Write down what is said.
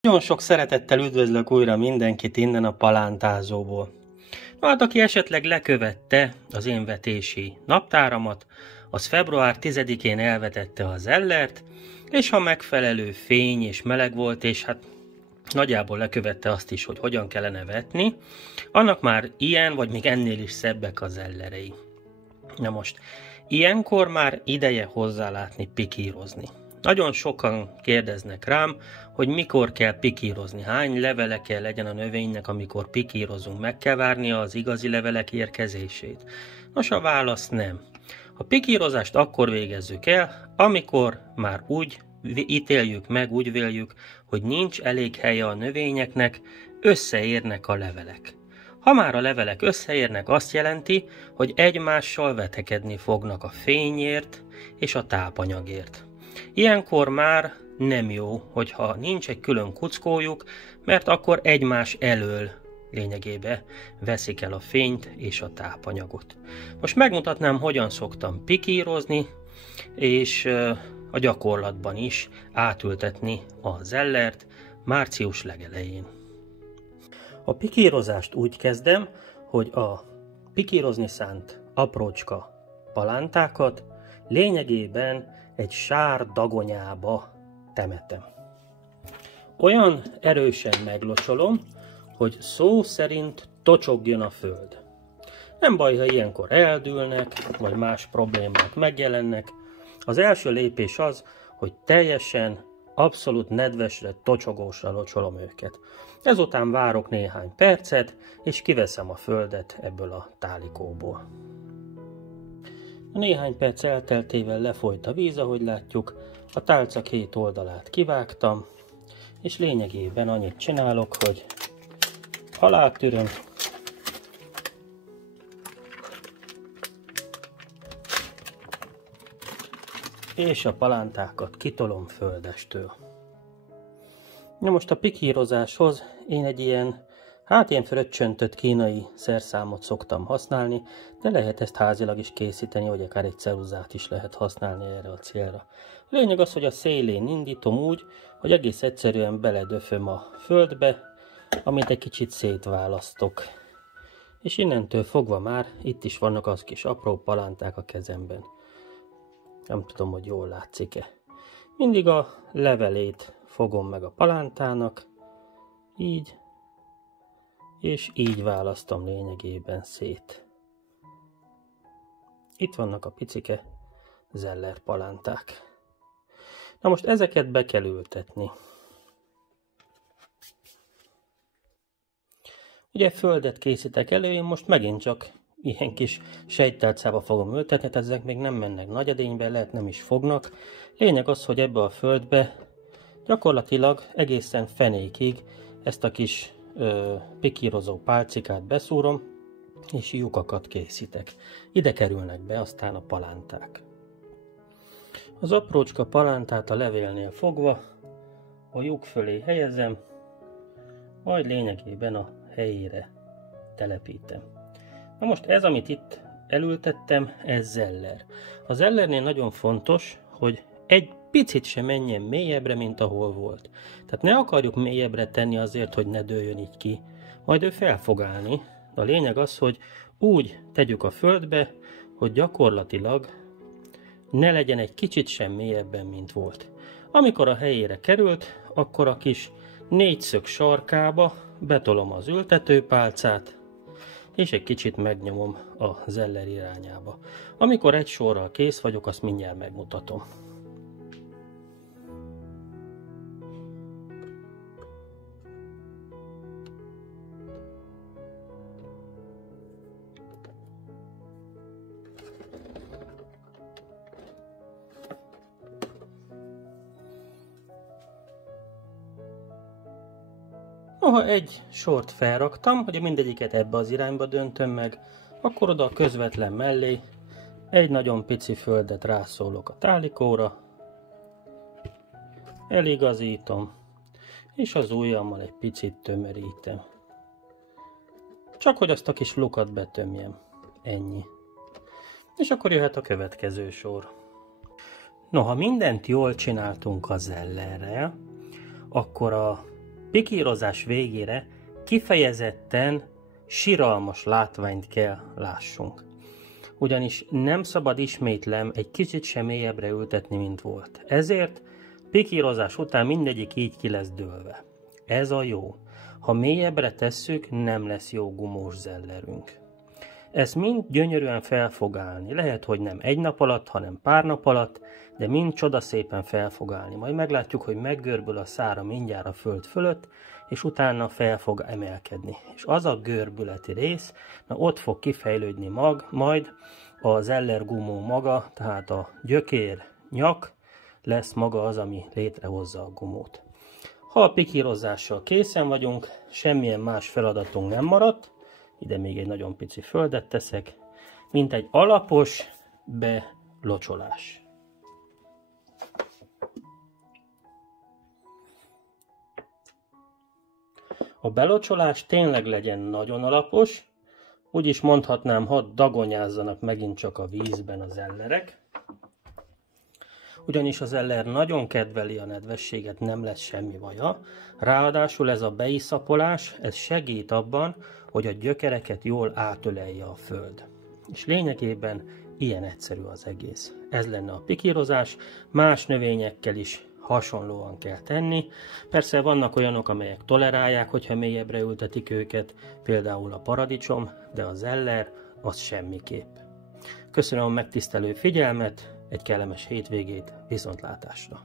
Nagyon sok szeretettel üdvözlök újra mindenkit innen a palántázóból. Hát aki esetleg lekövette az én vetési naptáramat, az február 10-én elvetette a zellert, és ha megfelelő fény és meleg volt, és hát nagyjából lekövette azt is, hogy hogyan kellene vetni, annak már ilyen vagy még ennél is szebbek az zellerei. Na most, ilyenkor már ideje hozzálátni, pikírozni. Nagyon sokan kérdeznek rám, hogy mikor kell pikírozni, hány levele kell legyen a növénynek, amikor pikírozunk, meg kell várnia az igazi levelek érkezését. Nos, a válasz nem. A pikírozást akkor végezzük el, amikor már úgy ítéljük meg, úgy véljük, hogy nincs elég helye a növényeknek, összeérnek a levelek. Ha már a levelek összeérnek, azt jelenti, hogy egymással vetekedni fognak a fényért és a tápanyagért. Ilyenkor már nem jó, hogyha nincs egy külön kuckójuk, mert akkor egymás elől lényegében veszik el a fényt és a tápanyagot. Most megmutatnám, hogyan szoktam pikírozni, és a gyakorlatban is átültetni a zellert március legelején. A pikírozást úgy kezdem, hogy a pikírozni szánt aprócska palántákat lényegében egy sár dagonyába temetem. Olyan erősen meglosolom, hogy szó szerint tocsogjon a föld. Nem baj, ha ilyenkor eldűlnek, vagy más problémák megjelennek. Az első lépés az, hogy teljesen, abszolút nedvesre, tocsogósra locsolom őket. Ezután várok néhány percet, és kiveszem a földet ebből a tálikóból. Néhány perc elteltével lefolyt a víz, ahogy látjuk, a tálca két oldalát kivágtam, és lényegében annyit csinálok, hogy alátüröm, és a palántákat kitolom földestől. Na most a pikírozáshoz én egy ilyen fröccsöntött kínai szerszámot szoktam használni, de lehet ezt házilag is készíteni, vagy akár egy ceruzát is lehet használni erre a célra. A lényeg az, hogy a szélén indítom úgy, hogy egész egyszerűen beledöföm a földbe, amit egy kicsit szétválasztok. És innentől fogva már itt is vannak az kis apró palánták a kezemben. Nem tudom, hogy jól látszik-e. Mindig a levelét fogom meg a palántának, így, és így választom lényegében szét. Itt vannak a picike zeller palánták. Na most ezeket be kell ültetni. Ugye földet készítek elő, én most megint csak ilyen kis sejttálcába fogom ültetni, tehát ezek még nem mennek nagy edénybe, lehet nem is fognak. Lényeg az, hogy ebbe a földbe gyakorlatilag egészen fenékig ezt a kis pikírozó pálcikát beszúrom, és lyukakat készítek. Ide kerülnek be aztán a palánták. Az aprócska palántát a levélnél fogva a lyuk fölé helyezem, majd lényegében a helyére telepítem. Na most ez, amit itt elültettem, ez zeller. A zellernél nagyon fontos, hogy egy picit sem menjen mélyebbre, mint ahol volt. Tehát ne akarjuk mélyebbre tenni azért, hogy ne dőljön így ki. Majd ő fel fog állni. A lényeg az, hogy úgy tegyük a földbe, hogy gyakorlatilag ne legyen egy kicsit sem mélyebben, mint volt. Amikor a helyére került, akkor a kis négyszög sarkába betolom az ültetőpálcát, és egy kicsit megnyomom a zeller irányába. Amikor egy sorral kész vagyok, azt mindjárt megmutatom. Ha egy sort felraktam, hogy mindegyiket ebbe az irányba döntöm meg, akkor oda közvetlen mellé egy nagyon pici földet rászólok a tálikóra, eligazítom, és az ujjammal egy picit tömörítem. Csak hogy azt a kis lukat betömjem. Ennyi. És akkor jöhet a következő sor. No, ha mindent jól csináltunk a zellerrel, akkor a pikírozás végére kifejezetten siralmas látványt kell lássunk. Ugyanis nem szabad, ismétlem, egy kicsit sem mélyebbre ültetni, mint volt. Ezért pikírozás után mindegyik így ki lesz dőlve. Ez a jó. Ha mélyebbre tesszük, nem lesz jó gumós zellerünk. Ez mind gyönyörűen fel fog állni. Lehet, hogy nem egy nap alatt, hanem pár nap alatt, de mind csodaszépen fel fog állni. Majd meglátjuk, hogy meggörbül a szára mindjárt a föld fölött, és utána fel fog emelkedni. És az a görbületi rész, ott fog kifejlődni majd a zellergumó maga, tehát a gyökér, nyak lesz maga az, ami létrehozza a gumót. Ha a pikírozással készen vagyunk, semmilyen más feladatunk nem maradt, ide még egy nagyon pici földet teszek, mint egy alapos belocsolás. A belocsolás tényleg legyen nagyon alapos, úgy is mondhatnám, hadd dagonyázzanak megint csak a vízben az zellerek, ugyanis az zeller nagyon kedveli a nedvességet, nem lesz semmi baja. Ráadásul ez a beiszapolás, ez segít abban, hogy a gyökereket jól átölelje a föld. És lényegében ilyen egyszerű az egész. Ez lenne a pikírozás, más növényekkel is hasonlóan kell tenni. Persze vannak olyanok, amelyek tolerálják, hogyha mélyebbre ültetik őket, például a paradicsom, de a zeller az semmiképp. Köszönöm a megtisztelő figyelmet, egy kellemes hétvégét, viszontlátásra!